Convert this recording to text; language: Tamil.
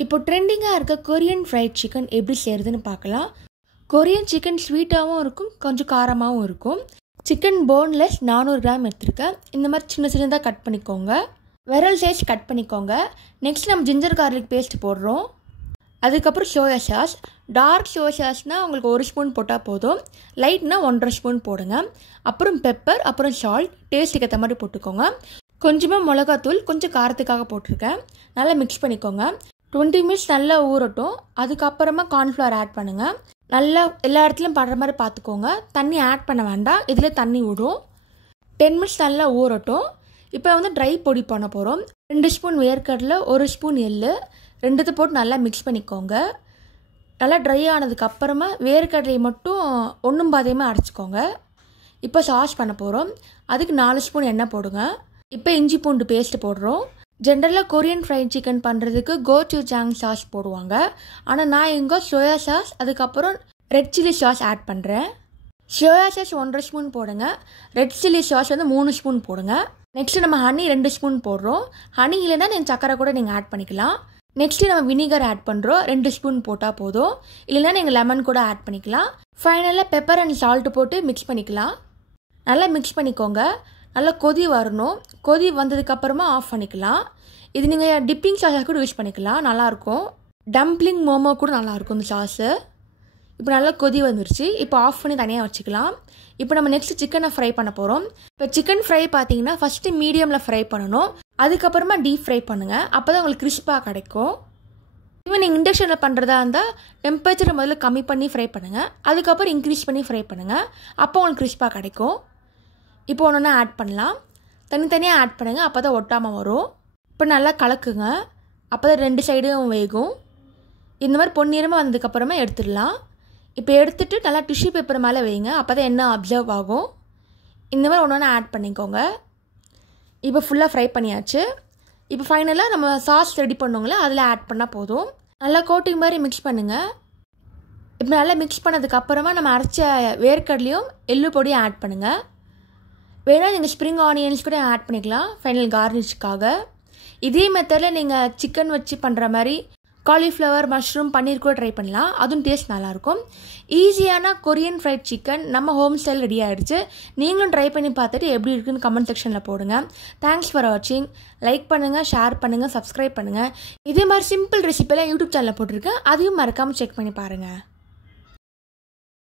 இப்போ ட்ரெண்டிங்காக இருக்க கொரியன் ஃப்ரைட் சிக்கன் எப்படி செய்கிறதுன்னு பார்க்கலாம். கொரியன் சிக்கன் ஸ்வீட்டாகவும் இருக்கும், கொஞ்சம் காரமாகவும் இருக்கும். சிக்கன் போன்லெஸ் 400 கிராம் எடுத்துருக்கேன். இந்த மாதிரி சின்ன சின்னதாக கட் பண்ணிக்கோங்க, விரல் சைஸ் கட் பண்ணிக்கோங்க. நெக்ஸ்ட் நம்ம ஜிஞ்சர் கார்லிக் பேஸ்ட் போடுறோம். அதுக்கப்புறம் சோயா சாஸ். டார்க் சோயா சாஸ்னால் உங்களுக்கு 1 ஸ்பூன் போட்டால் போதும், லைட்னா 1.5 ஸ்பூன் போடுங்க. அப்புறம் பெப்பர், அப்புறம் சால்ட் டேஸ்ட்டுக்கு ஏற்ற மாதிரி போட்டுக்கோங்க. கொஞ்சமாக மிளகாத்தூள், கொஞ்சம் காரத்துக்காக போட்டிருக்கேன். நல்லா மிக்ஸ் பண்ணிக்கோங்க. 20 மினிட்ஸ் நல்லா ஊறட்டும். அதுக்கப்புறமா கார்ன்ஃப்ளவர் ஆட் பண்ணுங்கள். நல்லா எல்லா இடத்துலையும் படுற மாதிரி பார்த்துக்கோங்க. தண்ணி ஆட் பண்ண வேண்டாம், இதில் தண்ணி விடும். 10 மினிட்ஸ் நல்லா ஊறட்டும். இப்போ ட்ரை பொடி பண்ண போகிறோம். 2 ஸ்பூன் வேர்க்கடலை, 1 ஸ்பூன் எள்ளு, ரெண்டுத்தை போட்டு நல்லா மிக்ஸ் பண்ணிக்கோங்க. நல்லா ட்ரை ஆனதுக்கப்புறமா வேர்க்கடலையை மட்டும் ஒன்றும் பாதையுமே அரைச்சிக்கோங்க. இப்போ சாஸ் பண்ண போகிறோம். அதுக்கு 4 ஸ்பூன் எண்ணெய் போடுங்க. இப்போ இஞ்சி பூண்டு பேஸ்ட்டு போடுறோம். ஜென்ரலாக கொரியன் ஃப்ரைட் சிக்கன் பண்ணுறதுக்கு கோச்சூஜாங் சாஸ் போடுவாங்க. ஆனால் நான் இங்கே சோயா சாஸ், அதுக்கப்புறம் ரெட் சில்லி சாஸ் ஆட் பண்ணுறேன். சோயா சாஸ் 1.5 ஸ்பூன் போடுங்க. ரெட் சில்லி சாஸ் 3 ஸ்பூன் போடுங்க. நெக்ஸ்ட்டு நம்ம ஹனி 2 ஸ்பூன் போடுறோம். ஹனி இல்லைன்னா நீங்கள் சக்கரை கூட நீங்கள் ஆட் பண்ணிக்கலாம். நெக்ஸ்ட்டு நம்ம வினிகர் ஆட் பண்ணுறோம். 2 ஸ்பூன் போட்டால் போதும், இல்லைன்னா நீங்கள் லெமன் கூட ஆட் பண்ணிக்கலாம். ஃபைனலாக பெப்பர் அண்ட் சால்ட்டு போட்டு மிக்ஸ் பண்ணிக்கலாம். நல்லா மிக்ஸ் பண்ணிக்கோங்க. நல்லா கொதி வரணும். கொதி வந்ததுக்கப்புறமா ஆஃப் பண்ணிக்கலாம். இது நீங்கள் டிப்பிங் சாஸாக கூட யூஸ் பண்ணிக்கலாம், நல்லாயிருக்கும். டம்ப்ளிங் மோமோ கூட நல்லாயிருக்கும் இந்த சாஸு. இப்போ நல்லா கொதி வந்துருச்சு. இப்போ ஆஃப் பண்ணி தனியாக வச்சுக்கலாம். இப்போ நம்ம நெக்ஸ்ட் சிக்கனை ஃப்ரை பண்ண போகிறோம். இப்போ சிக்கன் ஃப்ரை பார்த்தீங்கன்னா ஃபஸ்ட்டு மீடியமில் ஃப்ரை பண்ணணும், அதுக்கப்புறமா டீப் ஃப்ரை பண்ணுங்கள். அப்போ தான் உங்களுக்கு கிறிஸ்பாக கிடைக்கும். ஈவன் நீங்கள் இண்டக்ஷனில் பண்ணுறதா இருந்தால் டெம்பரேச்சரை முதல்ல கம்மி பண்ணி ஃப்ரை பண்ணுங்கள், அதுக்கப்புறம் இன்க்ரீஸ் பண்ணி ஃப்ரை பண்ணுங்கள். அப்போ உங்களுக்கு கிறிஸ்பாக கிடைக்கும். இப்போ ஒன்று ஆட் பண்ணலாம். தனித்தனியாக ஆட் பண்ணுங்கள், அப்போ தான் ஒட்டாமல் வரும். இப்போ நல்லா கலக்குங்க, அப்போ தான் 2 சைடும் வேகும். இந்த மாதிரி பொன்னிறமாக வந்ததுக்கப்புறமா எடுத்துடலாம். இப்போ எடுத்துகிட்டு நல்லா டிஷ்யூ பேப்பர் மேலே வைங்க, அப்போ தான் எண்ணெய் அப்சர்வ் ஆகும். இந்த மாதிரி ஒன்று ஆட் பண்ணிக்கோங்க. இப்போ ஃபுல்லாக ஃப்ரை பண்ணியாச்சு. இப்போ ஃபைனலாக நம்ம சாஸ் ரெடி பண்ணுவோங்களே, அதில் ஆட் பண்ணால் போதும். நல்லா கோட்டிங் மாதிரி மிக்ஸ் பண்ணுங்கள். இப்போ நல்லா மிக்ஸ் பண்ணதுக்கப்புறமா நம்ம அரைச்ச வேர்க்கடலையும் எள்ளு பொடியும் ஆட் பண்ணுங்கள். வேணால் நீங்கள் ஸ்ப்ரிங் ஆனியன்ஸ் கூட ஆட் பண்ணிக்கலாம் ஃபைனல் கார்னிஷ்க்காக. இதே மெத்தடில் நீங்கள் சிக்கன் வச்சு பண்ணுற மாதிரி காலிஃப்ளவர், மஷ்ரூம், பன்னீர் கூட ட்ரை பண்ணலாம், அதுவும் டேஸ்ட் நல்லாயிருக்கும். ஈஸியான கொரியன் ஃப்ரைட் சிக்கன் நம்ம ஹோம் ஸ்டைல் ரெடி ஆகிடுச்சு. நீங்களும் ட்ரை பண்ணி பார்த்துட்டு எப்படி இருக்குன்னு கமெண்ட் செக்ஷனில் போடுங்க. தேங்க்ஸ் ஃபார் வாட்சிங். லைக் பண்ணுங்கள், ஷேர் பண்ணுங்கள், சப்ஸ்கிரைப் பண்ணுங்கள். இதே மாதிரி சிம்பிள் ரெசிபியெல்லாம் யூடியூப் சேனலில் போட்டிருக்கேன், அதையும் மறக்காமல் செக் பண்ணி பாருங்கள்.